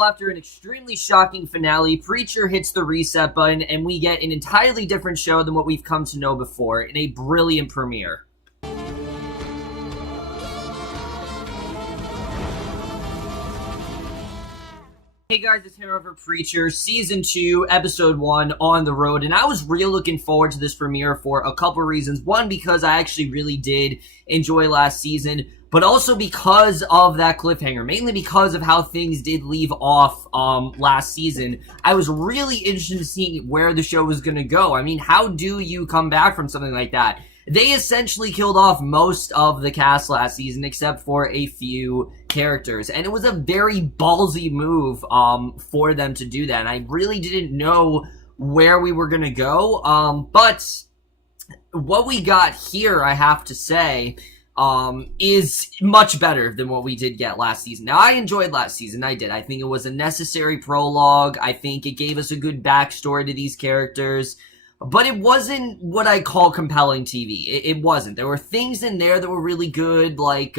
After an extremely shocking finale, Preacher hits the reset button, and we get an entirely different show than what we've come to know before in a brilliant premiere. Hey guys, it's Hero for Preacher, Season 2, Episode 1, On the Road, and I was real looking forward to this premiere for a couple reasons. One, because I actually really did enjoy last season, but also because of that cliffhanger, mainly because of how things did leave off last season. I was really interested in seeing where the show was going to go. I mean, how do you come back from something like that? They essentially killed off most of the cast last season, except for a few characters, and it was a very ballsy move for them to do that, and I really didn't know where we were going to go, but what we got here, I have to say, is much better than what we did get last season. Now, I enjoyed last season, I did. I think it was a necessary prologue. I think it gave us a good backstory to these characters, but it wasn't what I call compelling TV. It wasn't. There were things in there that were really good, like,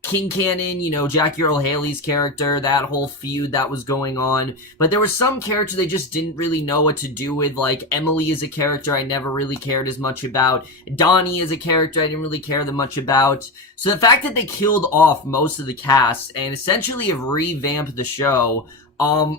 King Cannon, you know, Jackie Earle Haley's character, that whole feud that was going on. But there was some character they just didn't really know what to do with, like Emily is a character I never really cared as much about. Donnie is a character I didn't really care that much about. So the fact that they killed off most of the cast and essentially have revamped the show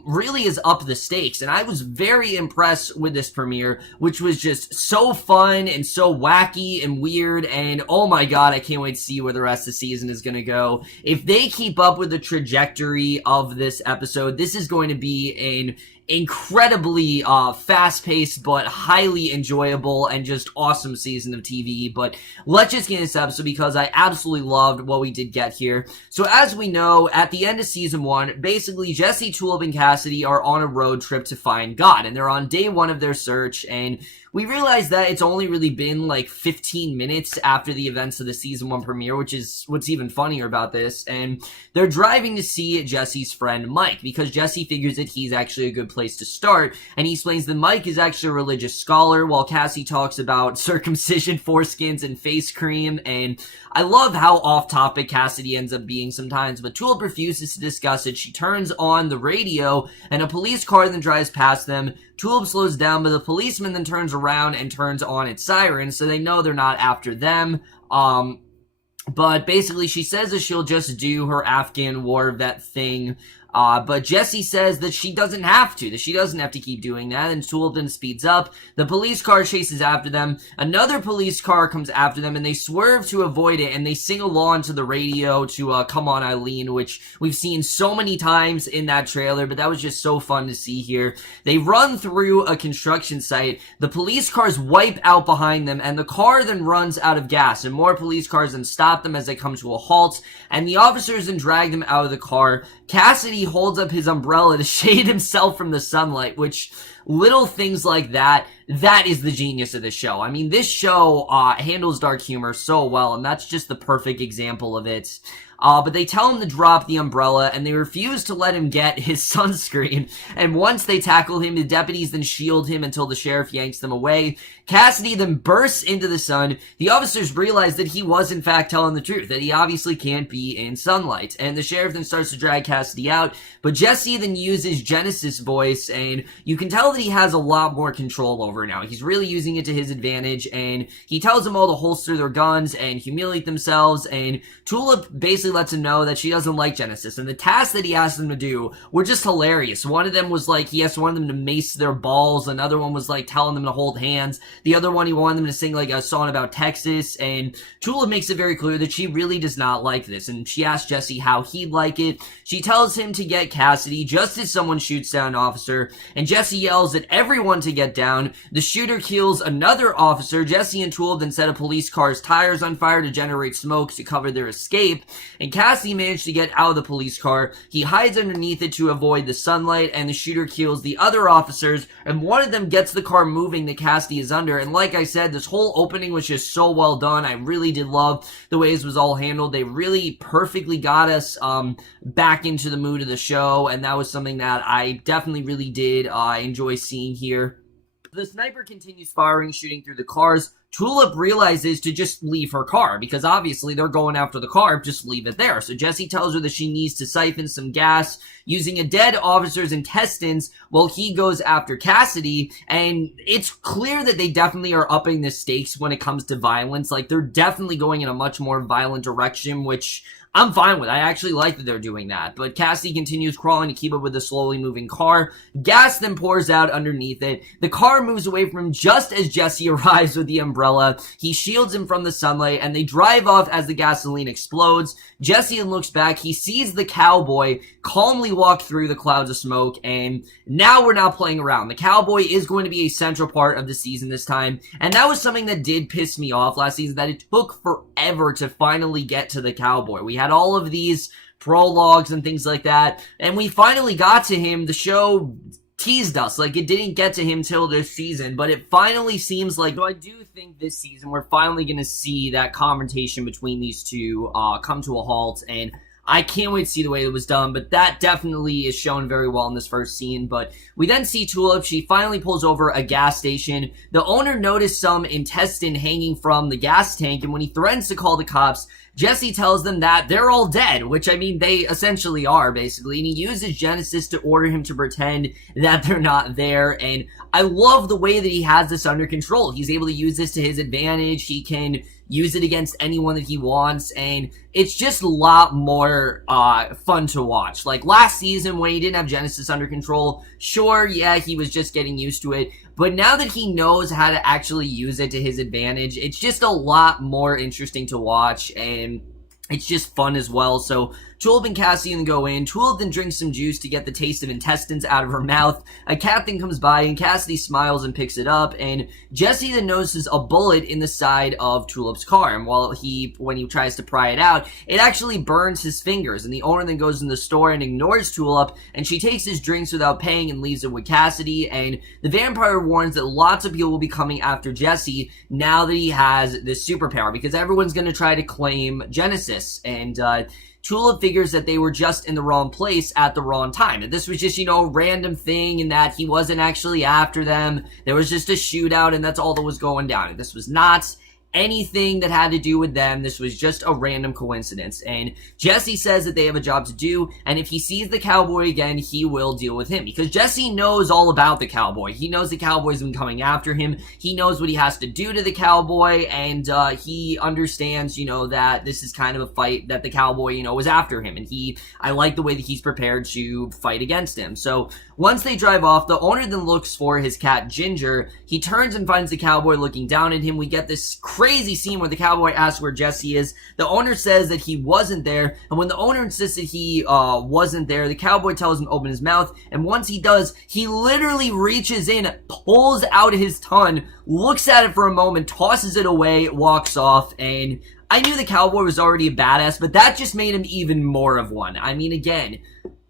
really is up the stakes, and I was very impressed with this premiere, which was just so fun and so wacky and weird, and oh my god, I can't wait to see where the rest of the season is gonna go. If they keep up with the trajectory of this episode, this is going to be an incredibly fast-paced but highly enjoyable and just awesome season of TV. But let's just get into this episode because I absolutely loved what we did get here. So as we know, at the end of season 1, basically Jesse, Tulip, and Cassidy are on a road trip to find God, and they're on day 1 of their search, and we realize that it's only really been like 15 minutes after the events of the season 1 premiere, which is what's even funnier about this, and they're driving to see Jesse's friend Mike, because Jesse figures that he's actually a good place to start, and he explains that Mike is actually a religious scholar, while Cassie talks about circumcision, foreskins, and face cream, and I love how off-topic Cassidy ends up being sometimes, but Tulip refuses to discuss it. She turns on the radio, and a police car then drives past them. Tulip slows down, but the policeman then turns around and turns on its siren, so they know they're not after them. But basically she says that she'll just do her Afghan war vet thing, but Jesse says that she doesn't have to, keep doing that, and Tulip then speeds up. The police car chases after them. Another police car comes after them, and they swerve to avoid it, and they sing along to the radio to Come On Eileen, which we've seen so many times in that trailer, but that was just so fun to see here. They run through a construction site. The police cars wipe out behind them, and the car then runs out of gas, and more police cars then stop them as they come to a halt, and the officers then drag them out of the car. Cassidy holds up his umbrella to shade himself from the sunlight, which, little things like that is the genius of this show. I mean, this show handles dark humor so well, and that's just the perfect example of it. But they tell him to drop the umbrella, and they refuse to let him get his sunscreen. And once they tackle him, the deputies then shield him until the sheriff yanks them away. Cassidy then bursts into the sun. The officers realize that he was in fact telling the truth, that he obviously can't be in sunlight. And the sheriff then starts to drag Cassidy out, but Jesse then uses Genesis' voice, and you can tell that he has a lot more control over it now. He's really using it to his advantage, and he tells them all to holster their guns and humiliate themselves, and Tulip basically lets him know that she doesn't like Genesis, and the tasks that he asked them to do were just hilarious. One of them was like, he asked one of them to mace their balls, another one was like telling them to hold hands, the other one he wanted them to sing like a song about Texas, and Tulip makes it very clear that she really does not like this, and she asks Jesse how he'd like it. She tells him to get Cassidy just as someone shoots down an officer, and Jesse yells at everyone to get down. The shooter kills another officer. Jesse and Tulip then set a police car's tires on fire to generate smoke to cover their escape, and Cassidy managed to get out of the police car. He hides underneath it to avoid the sunlight, and the shooter kills the other officers, and one of them gets the car moving that Cassidy is under. And like I said, this whole opening was just so well done. I really did love the way this was all handled. They really perfectly got us back into the mood of the show, and that was something that I definitely really did enjoy seeing here. The sniper continues firing, shooting through the cars. Tulip realizes to just leave her car, because obviously they're going after the car, just leave it there. So Jesse tells her that she needs to siphon some gas using a dead officer's intestines while he goes after Cassidy, and it's clear that they definitely are upping the stakes when it comes to violence. Like, they're definitely going in a much more violent direction, which I'm fine with. I actually like that they're doing that. But Cassidy continues crawling to keep up with the slowly moving car. Gas then pours out underneath it. The car moves away from him just as Jesse arrives with the umbrella. He shields him from the sunlight, and they drive off as the gasoline explodes. Jesse then looks back. He sees the cowboy calmly walk through the clouds of smoke, and now we're not playing around. The cowboy is going to be a central part of the season this time, and that was something that did piss me off last season, that it took forever to finally get to the cowboy. We had all of these prologues and things like that, and we finally got to him. The show teased us, like, it didn't get to him till this season, but it finally seems like, so I do think this season we're finally going to see that confrontation between these two come to a halt, and I can't wait to see the way it was done, but that definitely is shown very well in this first scene. But we then see Tulip. She finally pulls over a gas station. The owner noticed some intestine hanging from the gas tank, and when he threatens to call the cops, Jesse tells them that they're all dead, which, I mean, they essentially are, basically, and he uses Genesis to order him to pretend that they're not there, and I love the way that he has this under control. He's able to use this to his advantage. He can use it against anyone that he wants, and it's just a lot more fun to watch. Like, last season, when he didn't have Genesis under control, sure, yeah, he was just getting used to it, but now that he knows how to actually use it to his advantage, it's just a lot more interesting to watch, and it's just fun as well. So Tulip and Cassidy then go in. Tulip then drinks some juice to get the taste of intestines out of her mouth. A captain comes by, and Cassidy smiles and picks it up, and Jesse then notices a bullet in the side of Tulip's car, and when he tries to pry it out, it actually burns his fingers, and the owner then goes in the store and ignores Tulip, and she takes his drinks without paying and leaves it with Cassidy, and the vampire warns that lots of people will be coming after Jesse now that he has this superpower, because everyone's going to try to claim Genesis, and Tulip figures that they were just in the wrong place at the wrong time. That this was just, a random thing, and that he wasn't actually after them. There was just a shootout, and that's all that was going down. And this was not anything that had to do with them. This was just a random coincidence. And Jesse says that they have a job to do, and if he sees the cowboy again, he will deal with him, because Jesse knows all about the cowboy. He knows the cowboy's been coming after him. He knows what he has to do to the cowboy, and he understands, that this is kind of a fight that the cowboy, was after him, and I like the way that he's prepared to fight against him. So once they drive off, the owner then looks for his cat Ginger. He turns and finds the cowboy looking down at him. We get this crazy scene where the cowboy asks where Jesse is. The owner says that he wasn't there, and when the owner insists that he wasn't there, the cowboy tells him to open his mouth, and once he does, he literally reaches in, pulls out his tongue, looks at it for a moment, tosses it away, walks off, and I knew the cowboy was already a badass, but that just made him even more of one. I mean, again,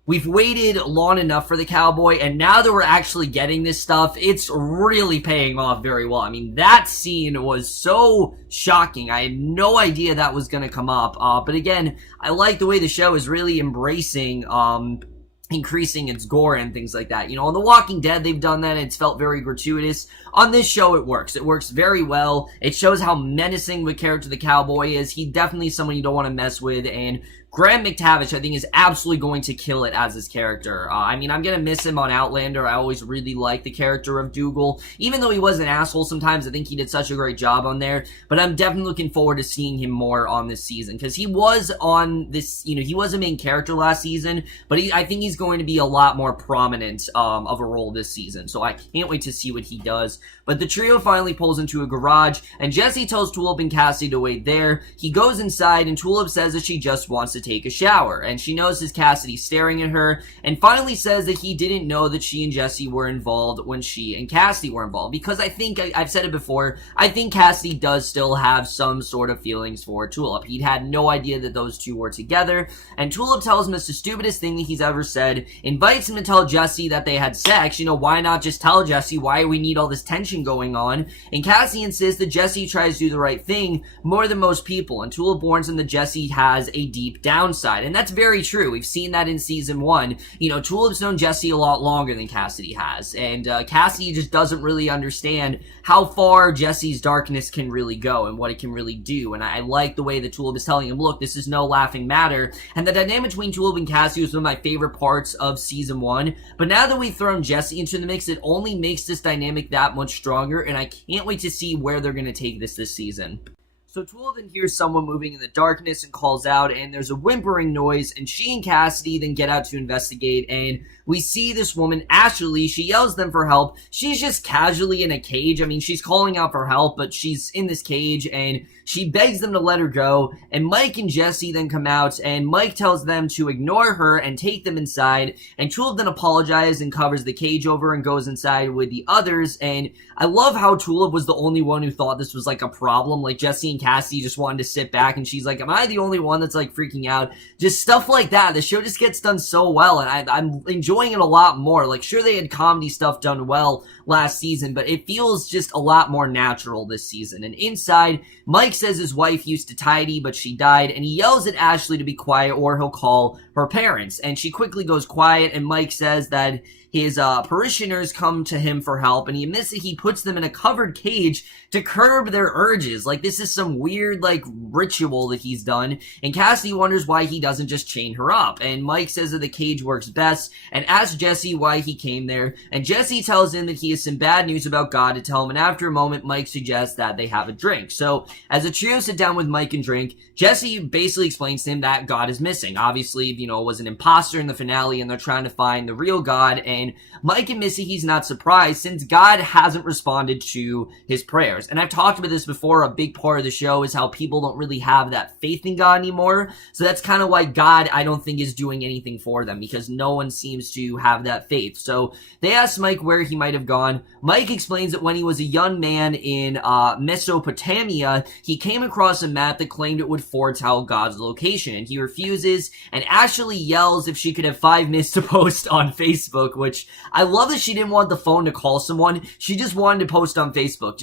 we've waited long enough for the cowboy, and now that we're actually getting this stuff, it's really paying off very well. I mean, that scene was so shocking. I had no idea that was going to come up. But again, I like the way the show is really embracing increasing its gore and things like that. On The Walking Dead, they've done that, and it's felt very gratuitous. On this show, it works. It works very well. It shows how menacing the character the cowboy is. He definitely is someone you don't want to mess with, and Graham McTavish, I think, is absolutely going to kill it as his character. I mean, I'm going to miss him on Outlander. I always really liked the character of Dougal. Even though he was an asshole sometimes, I think he did such a great job on there. But I'm definitely looking forward to seeing him more on this season, because he was on this, he was a main character last season, but I think he's going to be a lot more prominent of a role this season. So I can't wait to see what he does. But the trio finally pulls into a garage, and Jesse tells Tulip and Cassidy to wait there. He goes inside, and Tulip says that she just wants to take a shower, and she notices Cassidy staring at her, and finally says that he didn't know that she and Jesse were involved when she and Cassidy were involved, because I think, I've said it before, I think Cassidy does still have some sort of feelings for Tulip. He'd had no idea that those two were together, and Tulip tells him it's the stupidest thing that he's ever said, invites him to tell Jesse that they had sex. Why not just tell Jesse? Why do we need all this tension going on? And Cassidy insists that Jesse tries to do the right thing more than most people, and Tulip warns him that Jesse has a deep downside. And that's very true. We've seen that in season 1. You know, Tulip's known Jesse a lot longer than Cassidy has. And Cassidy just doesn't really understand how far Jesse's darkness can really go and what it can really do. And I like the way that Tulip is telling him, look, this is no laughing matter. And the dynamic between Tulip and Cassidy was one of my favorite parts of season 1. But now that we've thrown Jesse into the mix, it only makes this dynamic that much stronger. And I can't wait to see where they're going to take this season. So Tulip then hears someone moving in the darkness and calls out, and there's a whimpering noise, and she and Cassidy then get out to investigate, and we see this woman, Ashley. She yells them for help. She's just casually in a cage. I mean, she's calling out for help, but she's in this cage, and she begs them to let her go, and Mike and Jesse then come out, and Mike tells them to ignore her and take them inside, and Tulip then apologizes and covers the cage over and goes inside with the others, and I love how Tulip was the only one who thought this was like a problem. Like, Jesse and Cassidy just wanted to sit back, and she's like, am I the only one that's like freaking out? Just stuff like that. The show just gets done so well, and I'm enjoying it a lot more. Like, sure, they had comedy stuff done well last season, but it feels just a lot more natural this season. And inside, Mike says his wife used to tidy, but she died, and he yells at Ashley to be quiet or he'll call her parents. And she quickly goes quiet, and Mike says that his parishioners come to him for help, and he admits that he puts them in a covered cage to curb their urges. Like, this is some weird, like, ritual that he's done, and Cassidy wonders why he doesn't just chain her up, and Mike says that the cage works best, and asks Jesse why he came there, and Jesse tells him that he has some bad news about God to tell him, and after a moment, Mike suggests that they have a drink. So, as the trio sit down with Mike and drink, Jesse basically explains to him that God is missing. Obviously, you know, it was an imposter in the finale, and they're trying to find the real God, and Mike and Missy, he's not surprised since God hasn't responded to his prayers. And I've talked about this before, a big part of the show is how people don't really have that faith in God anymore. So that's kind of why God, I don't think, is doing anything for them, because no one seems to have that faith. So they ask Mike where he might have gone. Mike explains that when he was a young man in Mesopotamia, he came across a map that claimed it would foretell God's location, and he refuses, and Ashley yells if she could have 5 minutes to post on Facebook, which I love that she didn't want the phone to call someone. She just wanted to post on Facebook.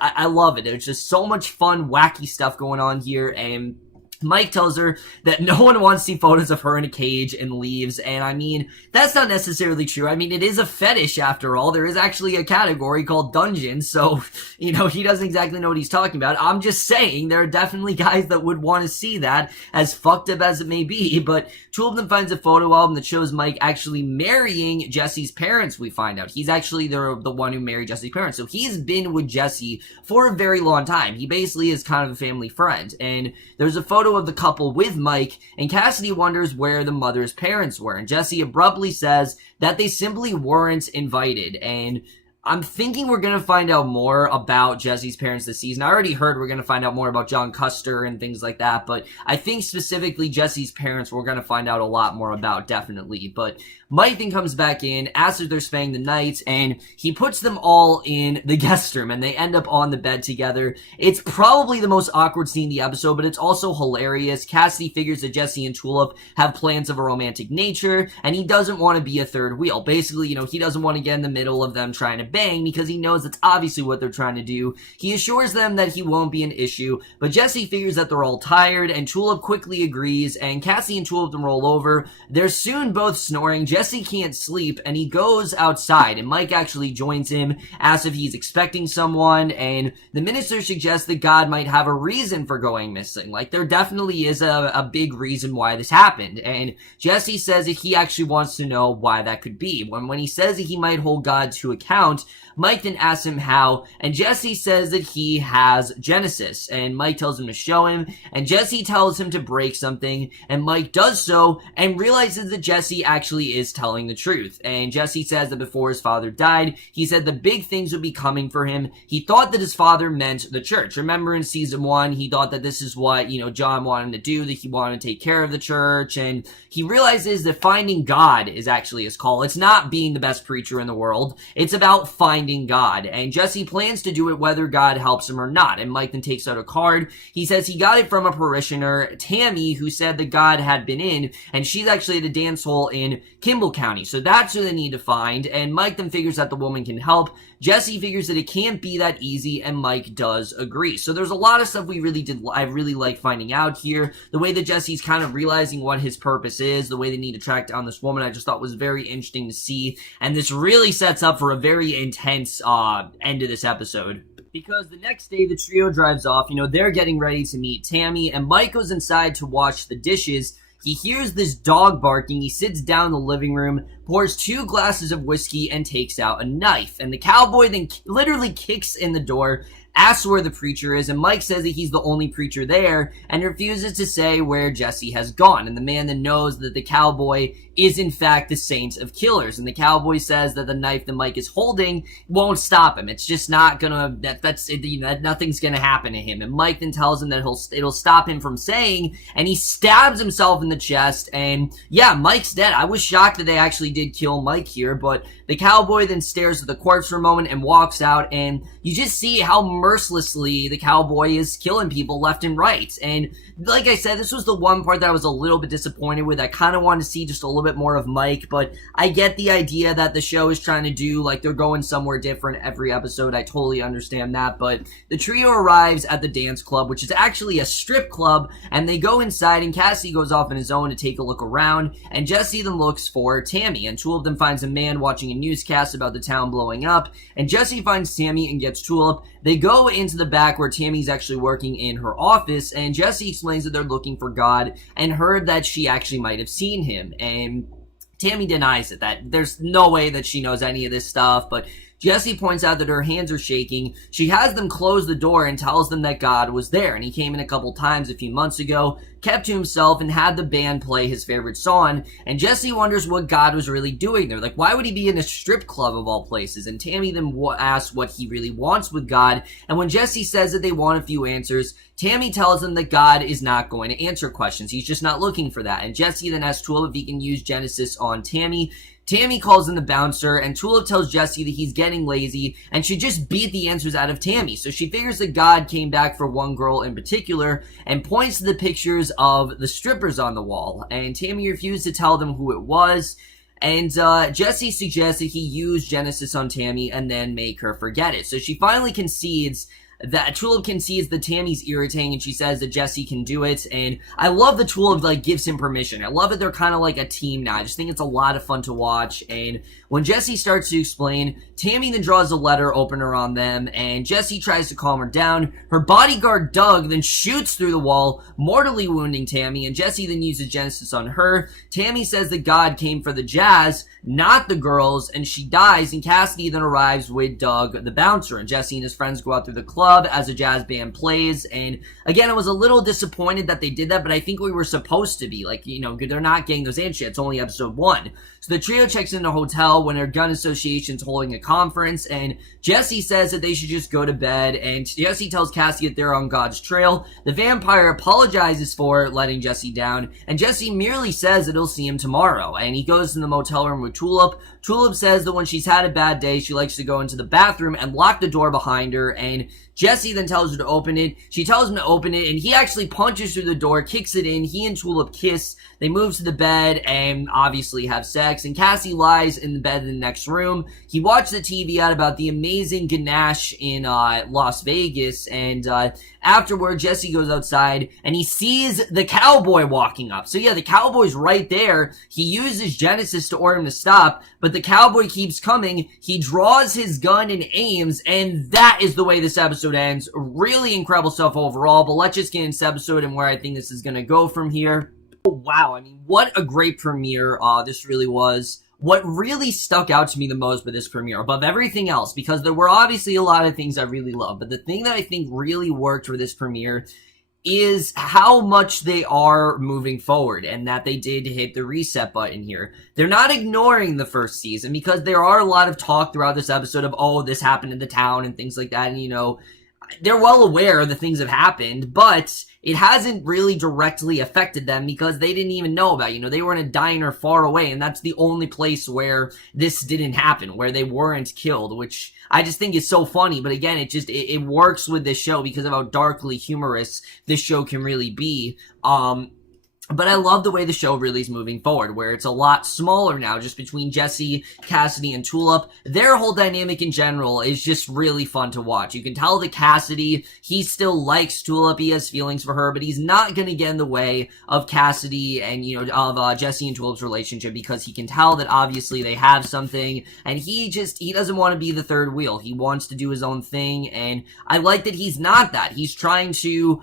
I love it. There's just so much fun, wacky stuff going on here, and Mike tells her that no one wants to see photos of her in a cage and leaves, and I mean, that's not necessarily true. I mean, it is a fetish after all. There is actually a category called dungeons, so, you know, he doesn't exactly know what he's talking about. I'm just saying, there are definitely guys that would want to see that, as fucked up as it may be, but Tulip then finds a photo album that shows Mike actually marrying Jesse's parents, we find out. He's actually the one who married Jesse's parents, so he's been with Jesse for a very long time. He basically is kind of a family friend, and there's a photo of the couple with Mike, and Cassidy wonders where the mother's parents were, and Jesse abruptly says that they simply weren't invited, and I'm thinking we're going to find out more about Jesse's parents this season. I already heard we're going to find out more about John Custer and things like that, but I think specifically Jesse's parents we're going to find out a lot more about, definitely. But Mike then comes back in, asks if they're spending the night, and he puts them all in the guest room, and they end up on the bed together. It's probably the most awkward scene in the episode, but it's also hilarious. Cassidy figures that Jesse and Tulip have plans of a romantic nature, and he doesn't want to be a third wheel. Basically, you know, he doesn't want to get in the middle of them trying to bang, because he knows that's obviously what they're trying to do. He assures them that he won't be an issue, but Jesse figures that they're all tired, and Tulip quickly agrees, and Cassie and Tulip then roll over. They're soon both snoring. Jesse can't sleep, and he goes outside, and Mike actually joins him, asks if he's expecting someone, and the minister suggests that God might have a reason for going missing. Like, there definitely is a big reason why this happened, and Jesse says that he actually wants to know why that could be. When he says that he might hold God to account, Mike then asks him how, and Jesse says that he has Genesis, and Mike tells him to show him, and Jesse tells him to break something, and Mike does so, and realizes that Jesse actually is telling the truth. And Jesse says that before his father died, he said the big things would be coming for him. He thought that his father meant the church. Remember in season 1, he thought that this is what, you know, John wanted him to do, that he wanted to take care of the church, and he realizes that finding God is actually his call. It's not being the best preacher in the world. It's about of finding God, and Jesse plans to do it whether God helps him or not. And Mike then takes out a card. He says he got it from a parishioner, Tammy, who said that God had been in, and she's actually at a dance hall in Kimball County. So that's who they need to find, and Mike then figures that the woman can help. Jesse figures that it can't be that easy, and Mike does agree. So there's a lot of stuff I really like finding out here. The way that Jesse's kind of realizing what his purpose is, the way they need to track down this woman, I just thought was very interesting to see. And this really sets up for a very intense end of this episode. Because the next day, the trio drives off. They're getting ready to meet Tammy, and Mike goes inside to wash the dishes. He hears this dog barking. He sits down in the living room, pours 2 glasses of whiskey, and takes out a knife. And the cowboy then literally kicks in the door, asks where the preacher is, and Mike says that he's the only preacher there, and refuses to say where Jesse has gone. And the man then knows that the cowboy is in fact the Saint of Killers, and the cowboy says that the knife that Mike is holding won't stop him. It's just not gonna, nothing's gonna happen to him. And Mike then tells him that it'll stop him from saying, and he stabs himself in the chest, and yeah, Mike's dead. I was shocked that they actually did kill Mike here, but the cowboy then stares at the corpse for a moment and walks out, and you just see how mercilessly the cowboy is killing people left and right. And like I said, this was the one part that I was a little bit disappointed with. I kind of wanted to see just a little bit more of Mike, but I get the idea that the show is trying to do, like, they're going somewhere different every episode. I totally understand that, but the trio arrives at the dance club, which is actually a strip club, and they go inside, and Cassie goes off on his own to take a look around, and Jesse then looks for Tammy, and Tulip then finds a man watching a newscast about the town blowing up, and Jesse finds Tammy and gets Tulip. They go into the back where Tammy's actually working in her office, and Jesse explains that they're looking for God and heard that she actually might have seen him, and Tammy denies it, that there's no way that she knows any of this stuff, but Jesse points out that her hands are shaking. She has them close the door and tells them that God was there, and he came in a couple times a few months ago, kept to himself, and had the band play his favorite song, and Jesse wonders what God was really doing there. Like, why would he be in a strip club of all places? And Tammy then asks what he really wants with God, and when Jesse says that they want a few answers, Tammy tells him that God is not going to answer questions. He's just not looking for that, and Jesse then asks Tulip if he can use Genesis on Tammy. Tammy calls in the bouncer, and Tulip tells Jesse that he's getting lazy and should just beat the answers out of Tammy. So she figures that God came back for one girl in particular and points to the pictures of the strippers on the wall. And Tammy refused to tell them who it was. And Jesse suggests that he use Genesis on Tammy and then make her forget it. So she finally concedes that Tulip concedes that Tammy's irritating, and she says that Jesse can do it, and I love that Tulip, like, gives him permission. I love that they're kind of like a team now. I just think it's a lot of fun to watch, and when Jesse starts to explain, Tammy then draws a letter opener on them, and Jesse tries to calm her down. Her bodyguard, Doug, then shoots through the wall, mortally wounding Tammy, and Jesse then uses Genesis on her. Tammy says that God came for the jazz, not the girls, and she dies, and Cassidy then arrives with Doug, the bouncer, and Jesse and his friends go out through the club as a jazz band plays, and again, I was a little disappointed that they did that, but I think we were supposed to be, like, they're not getting those answers yet. It's only episode 1. So the trio checks in a hotel when their gun association's holding a conference, and Jesse says that they should just go to bed, and Jesse tells Cassie that they're on God's trail. The vampire apologizes for letting Jesse down, and Jesse merely says that he'll see him tomorrow, and he goes in the motel room with Tulip. Tulip says that when she's had a bad day, she likes to go into the bathroom and lock the door behind her, and Jesse then tells her to open it. She tells him to open it, and he actually punches through the door, kicks it in. He and Tulip kiss. They move to the bed and obviously have sex, and Cassie lies in the bed in the next room. He watched the TV ad about the amazing ganache in Las Vegas, and afterward, Jesse goes outside, and he sees the cowboy walking up. So yeah, the cowboy's right there. He uses Genesis to order him to stop, but the cowboy keeps coming. He draws his gun and aims, and that is the way this episode ends. Really incredible stuff overall, but let's just get into this episode and where I think this is going to go from here. Oh, wow, I mean, what a great premiere this really was. What really stuck out to me the most with this premiere, above everything else, because there were obviously a lot of things I really loved, but the thing that I think really worked for this premiere is how much they are moving forward, and that they did hit the reset button here. They're not ignoring the first season, because there are a lot of talk throughout this episode of, oh, this happened in the town and things like that, and they're well aware the things have happened, but it hasn't really directly affected them because they didn't even know about it. They were in a diner far away, and that's the only place where this didn't happen, where they weren't killed, which I just think is so funny. But again, it works with this show because of how darkly humorous this show can really be. But I love the way the show really is moving forward, where it's a lot smaller now, just between Jesse, Cassidy, and Tulip. Their whole dynamic in general is just really fun to watch. You can tell that Cassidy, he still likes Tulip, he has feelings for her, but he's not gonna get in the way of Cassidy and, of Jesse and Tulip's relationship, because he can tell that obviously they have something, and he doesn't want to be the third wheel. He wants to do his own thing, and I like that he's not that. He's trying to,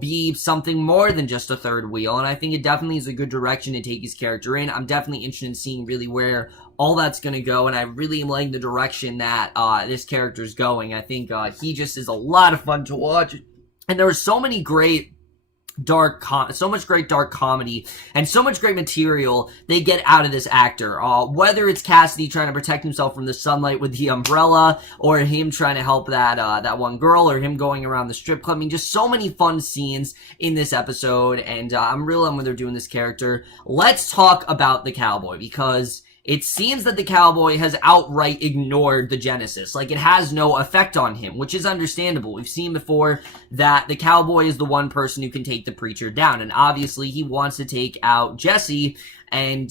be something more than just a third wheel, and I think it definitely is a good direction to take his character in. I'm definitely interested in seeing really where all that's going to go, and I really am liking the direction that this character's going. I think he just is a lot of fun to watch, and there were so much great dark comedy and so much great material they get out of this actor, whether it's Cassidy trying to protect himself from the sunlight with the umbrella, or him trying to help that one girl, or him going around the strip club. I mean, just so many fun scenes in this episode, and I'm real when they're doing this character. Let's talk about the cowboy, because it seems that the cowboy has outright ignored the Genesis. Like, it has no effect on him, which is understandable. We've seen before that the cowboy is the one person who can take the preacher down, and obviously he wants to take out Jesse, and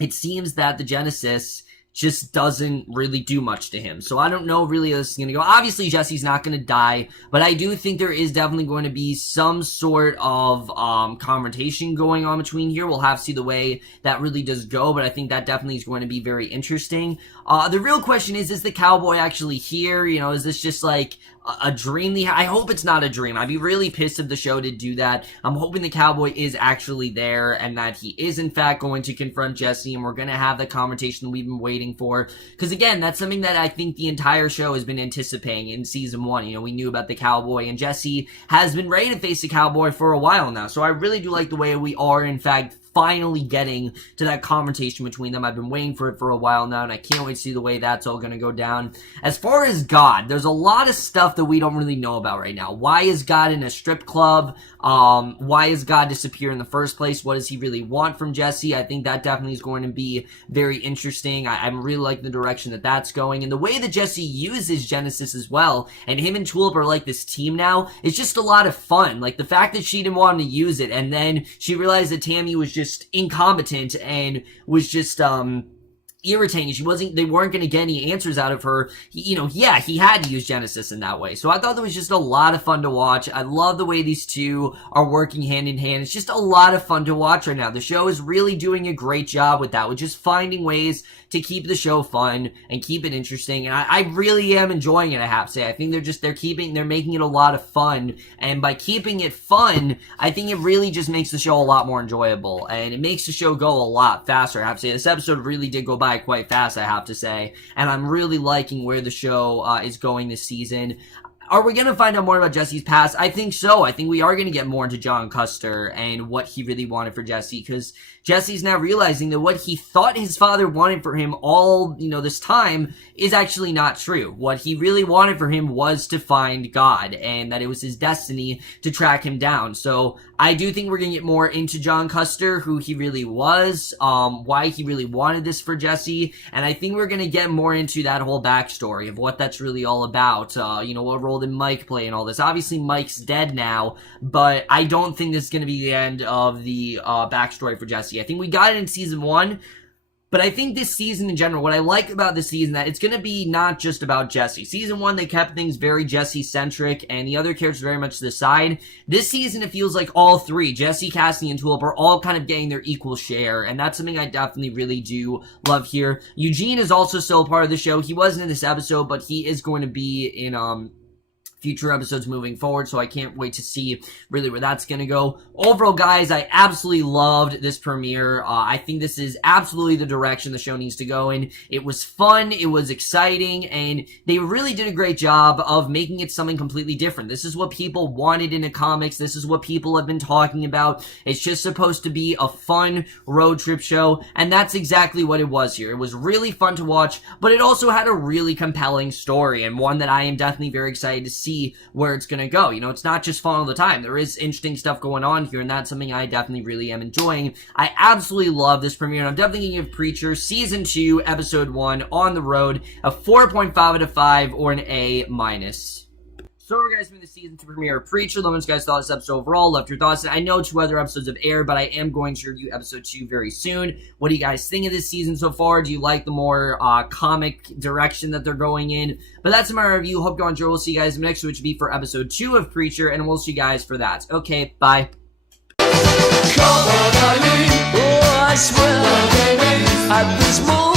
it seems that the Genesis just doesn't really do much to him. So I don't know really how this is going to go. Obviously, Jesse's not going to die, but I do think there is definitely going to be some sort of confrontation going on between here. We'll have to see the way that really does go, but I think that definitely is going to be very interesting. The real question is the cowboy actually here? Is this just like a dream? I hope it's not a dream. I'd be really pissed if the show did do that. I'm hoping the cowboy is actually there, and that he is in fact going to confront Jesse, and we're going to have the conversation that we've been waiting for. Because again, that's something that I think the entire show has been anticipating in season 1. We knew about the cowboy, and Jesse has been ready to face the cowboy for a while now. So I really do like the way we are in fact finally getting to that confrontation between them. I've been waiting for it for a while now, and I can't wait to see the way that's all going to go down. As far as God, there's a lot of stuff that we don't really know about right now. Why is God in a strip club? Why is God disappear in the first place? What does he really want from Jesse? I think that definitely is going to be very interesting. I'm really liking the direction that that's going, and the way that Jesse uses Genesis as well, and him and Tulip are like this team now, is just a lot of fun. Like, the fact that she didn't want him to use it, and then she realized that Tammy was just incompetent and was just irritating. They weren't going to get any answers out of her. He had to use Genesis in that way. So I thought that was just a lot of fun to watch. I love the way these two are working hand in hand. It's just a lot of fun to watch right now. The show is really doing a great job with that, with just finding ways to keep the show fun and keep it interesting. And I really am enjoying it, I have to say. I think they're making it a lot of fun. And by keeping it fun, I think it really just makes the show a lot more enjoyable. And it makes the show go a lot faster, I have to say. This episode really did go by quite fast, I have to say. And I'm really liking where the show is going this season. Are we going to find out more about Jesse's past? I think so. I think we are going to get more into John Custer and what he really wanted for Jesse, because Jesse's now realizing that what he thought his father wanted for him all, this time is actually not true. What he really wanted for him was to find God, and that it was his destiny to track him down. So I do think we're going to get more into John Custer, who he really was, why he really wanted this for Jesse, and I think we're going to get more into that whole backstory of what that's really all about. What role did Mike play in all this? Obviously, Mike's dead now, but I don't think this is going to be the end of the backstory for Jesse. I think we got it in season 1, but I think this season in general, what I like about this season, that it's going to be not just about Jesse. Season 1, they kept things very Jesse-centric, and the other characters very much to the side. This season, it feels like all three, Jesse, Cassidy, and Tulip, are all kind of getting their equal share, and that's something I definitely really do love here. Eugene is also still a part of the show. He wasn't in this episode, but he is going to be in, future episodes moving forward, so I can't wait to see really where that's gonna go. Overall, guys, I absolutely loved this premiere. I think this is absolutely the direction the show needs to go in. It was fun, it was exciting, and they really did a great job of making it something completely different. This is what people wanted in the comics. This is what people have been talking about. It's just supposed to be a fun road trip show, and that's exactly what it was here. It was really fun to watch, but it also had a really compelling story, and one that I am definitely very excited to see see where it's gonna go. You know, it's not just fun all the time. There is interesting stuff going on here, and that's something I definitely really am enjoying. I absolutely love this premiere, and I'm definitely gonna give Preacher Season 2, Episode 1, On the Road, a 4.5 out of 5, or an A-. So we're guys doing the Season 2 premiere of Preacher. Let me know what you guys thought of this episode overall. Left your thoughts. I know 2 other episodes have aired, but I am going to review episode 2 very soon. What do you guys think of this season so far? Do you like the more comic direction that they're going in? But that's my review. Hope you all enjoy. We'll see you guys next week, which will be for episode 2 of Preacher, and we'll see you guys for that. Okay, bye. Come on, Eileen. Oh, I swear, baby, at this moment.